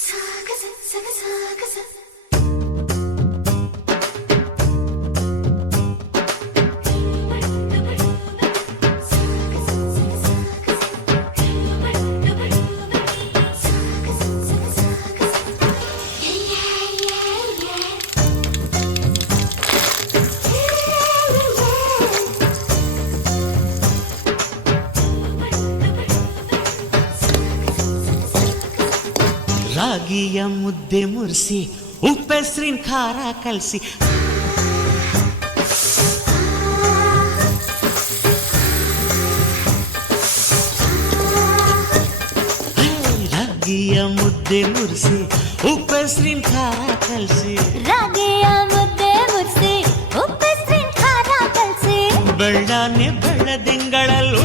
sakızı sakızı sakızı ರಾಗಿಯ ಮುದ್ದೆ ಮುರಿಸಿ ಉಪ್ಪೆಸ್ರಿನ ಖಾರ ಕಲಸಿ ರಾಗಿಯ ಮುದ್ದೆ ಮುರಿಸಿ ಉಪ್ಪೆಸ್ರಿನ ಖಾರ ಕಲಸಿ ರಾಗಿಯ ಮುದ್ದೆ ಮುರಿಸಿ ಉಪ್ಪೆಸ್ರಿನ ಖಾರ ಕಲಸಿ ಬೆಳ್ಳನೆ ಬೆಳ್ಳದಿಂಗಳಲ್ಲೂ